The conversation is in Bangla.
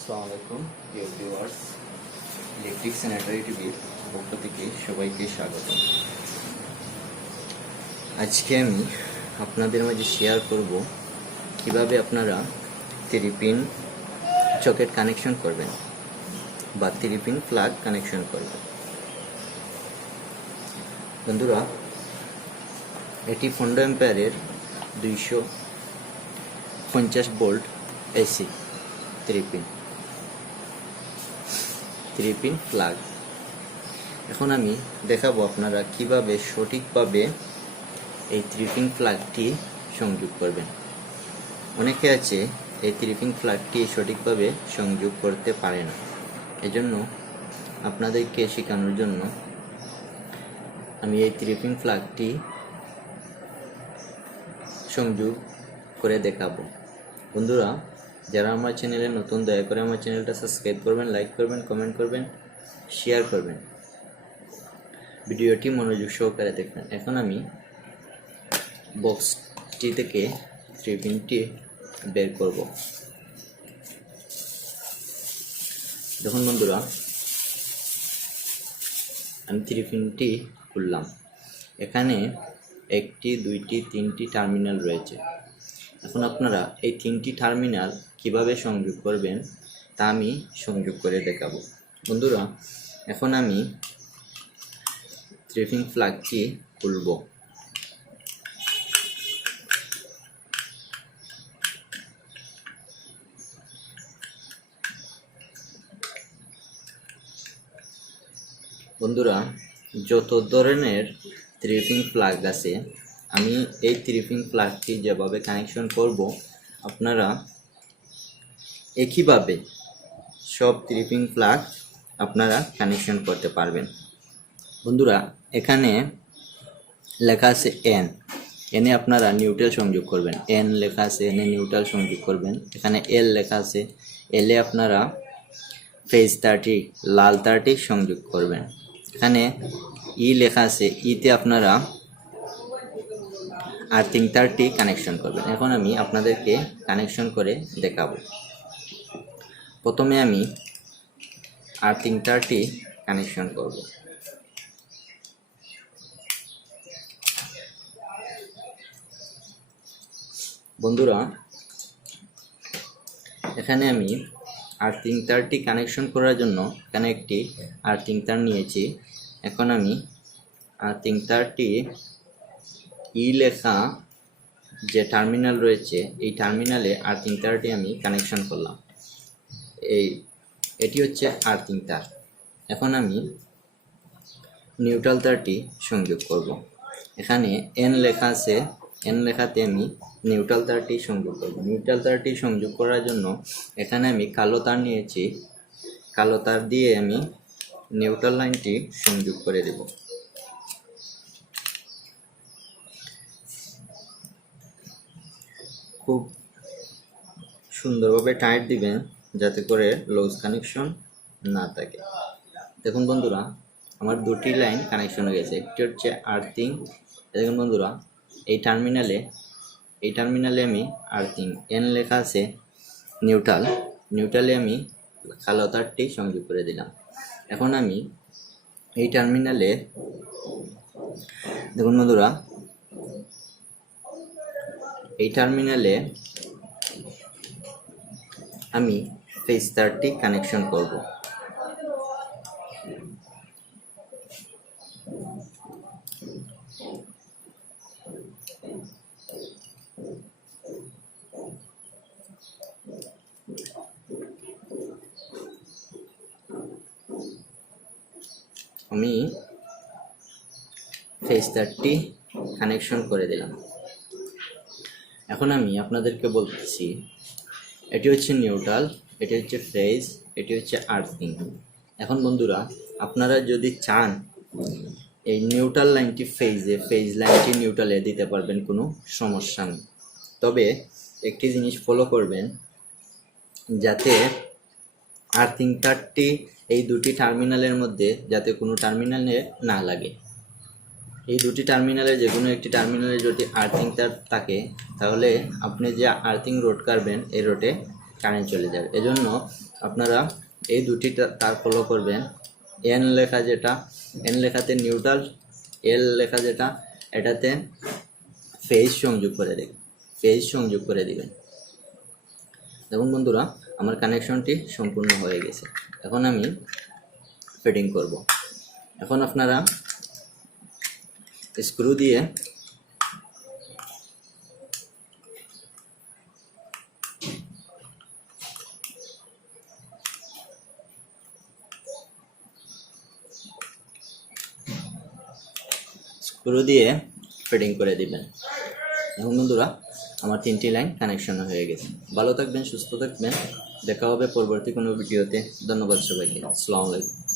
আসসালামু আলাইকুম প্রিয় ভিউয়ার্স, ইলেকট্রিক স্যানিটারি টিভির পক্ষ থেকে সবাইকে স্বাগত। আজকে আমি আপনাদের মাঝে শেয়ার করব কিভাবে আপনারা 3 পিন সকেট কানেকশন করবেন বা 3 পিন প্লাগ কানেকশন করবেন। বন্ধুরা, এটি 15 অ্যাম্পিয়ারের 250 ভোল্ট এসি 3 পিন প্লাগ। এখন আমি দেখাবো আপনারা কিভাবে সঠিকভাবে এই 3 পিন প্লাগটি সংযোগ করবেন। অনেকে আছে এই 3 পিন প্লাগটি সঠিকভাবে সংযোগ করতে পারে না, এজন্য আপনাদেরকে শেখানোর জন্য আমি এই 3 পিন প্লাগটি সংযোগ করে দেখাবো। বন্ধুরা, যারা আমার চ্যানেলে নতুন, দয়া করে আমার চ্যানেলটা সাবস্ক্রাইব করবেন, লাইক করবেন, কমেন্ট করবেন, শেয়ার করবেন, ভিডিওটি মনোযোগ সহকারে দেখবেন। এখন আমি বক্সটি থেকে 3 পিনটি বের করব। দেখুন বন্ধুরা, আমি 3 পিনটি খুললাম। এখানে 1টি 2টি 3টি টার্মিনাল রয়েছে। এখন আপনারা এই 3টি টার্মিনাল কিভাবে সংযোগ করবেন তা আমি সংযোগ করে দেখাবো। বন্ধুরা, এখন আমি 3 পিন প্লাগটি খুলব। বন্ধুরা, যত ধরনের 3 পিন প্লাগ আছে, আমি এই 3 পিন প্লাগটি যেভাবে কানেকশন করব, আপনারা একইভাবে সব 3 পিন প্লাগ আপনারা কানেকশন করতে পারবেন। বন্ধুরা, এখানে লেখা আছে এনে আপনারা নিউট্রাল সংযোগ করবেন। এন লেখা আছে, এনে নিউট্রাল সংযোগ করবেন। এখানে এল লেখা আছে, এলে আপনারা ফেজ 30 লাল 30 সংযোগ করবেন। এখানে ই লেখা আছে, ইতে আপনারা আর্থিং 30 কানেকশন করবেন। এখন আমি আপনাদেরকে কানেকশন করে দেখাবো। প্রথমে আমি আর্থিং 30 কানেকশন করব। বন্ধুরা, এখানে আমি আর্থিং 30 কানেকশন করার জন্য এখানে একটি আর্থিং তার নিয়েছি। এখন আমি আর্থিং 30 ই লেখা যে টার্মিনাল রয়েছে, এই টার্মিনালে আর্থিং 30 আমি কানেকশন করলাম। এটি হচ্ছে আর্থিং তার। এখন আমি নিউট্রাল 30 সংযোগ করব। এখানে এন লেখা আছে, এন লেখাতে আমি নিউট্রাল 30 সংযোগ করব। নিউট্রাল 30 সংযোগ করার জন্য এখানে আমি কালো তার নিয়েছি। কালো তার দিয়ে আমি নিউট্রাল লাইনটি সংযোগ করে দেব। খুব সুন্দরভাবে টাইট দিবেন যাতে করে লুজ কানেকশন না থাকে। দেখুন বন্ধুরা, আমার 2টি লাইন কানেকশন হয়ে গেছে। একটি হচ্ছে আর্থিং। দেখুন বন্ধুরা, এই টার্মিনালে আমি আর্থিং, এন লেখা আছে নিউট্রালে আমি কালো তারটি সংযোগ করে দিলাম। এখন আমি এই টার্মিনালে, দেখুন বন্ধুরা, এই টার্মিনালে আমি ফেজ 30 কানেকশন করব। আমি ফেজ 30 কানেকশন করে দিলাম। এখন আমি আপনাদেরকে বলতেছি, এটি হচ্ছে নিউট্রাল, এটি হচ্ছে ফেজ, এটি হচ্ছে আর্থিং। এখন বন্ধুরা, আপনারা যদি চান এই নিউট্রাল লাইনটি ফেজ লাইনটি নিউট্রালে দিতে পারবেন, কোনো সমস্যা নেই। তবে একটি জিনিস ফলো করবেন, যাতে আর্থিং তারটি এই 2টি টার্মিনালের মধ্যে যাতে কোনো টার্মিনালে না লাগে। এই 2টি টার্মিনালের যে কোনো একটি টার্মিনালে যদি আর্থিং তার থাকে, তাহলে আপনি যে আর্থিং রোড কাটবেন, এই রোডে কারেন্ট চলে যাবে। এজন্য আপনারা এই দুটি তার ফলো করবেন। এন লেখা যেটা, এন লেখাতে নিউট্রাল, এল লেখা যেটা, এটাতে ফেজ সংযোগ করে দেবেন, ফেজ সংযোগ করে দিবেন। দেখুন বন্ধুরা, আমার কানেকশনটি সম্পূর্ণ হয়ে গেছে। এখন আমি ফিটিং করব। এখন আপনারা স্ক্রু দিয়ে ফিটিং করে দিবেন। এখন বন্ধুরা, আমার 3টি লাইন কানেকশন হয়ে গেছে। ভালো থাকবেন, সুস্থ থাকবেন, দেখা হবে পরবর্তী কোনো ভিডিওতে। ধন্যবাদ সবাইকে। আসসালামু আলাইকুম।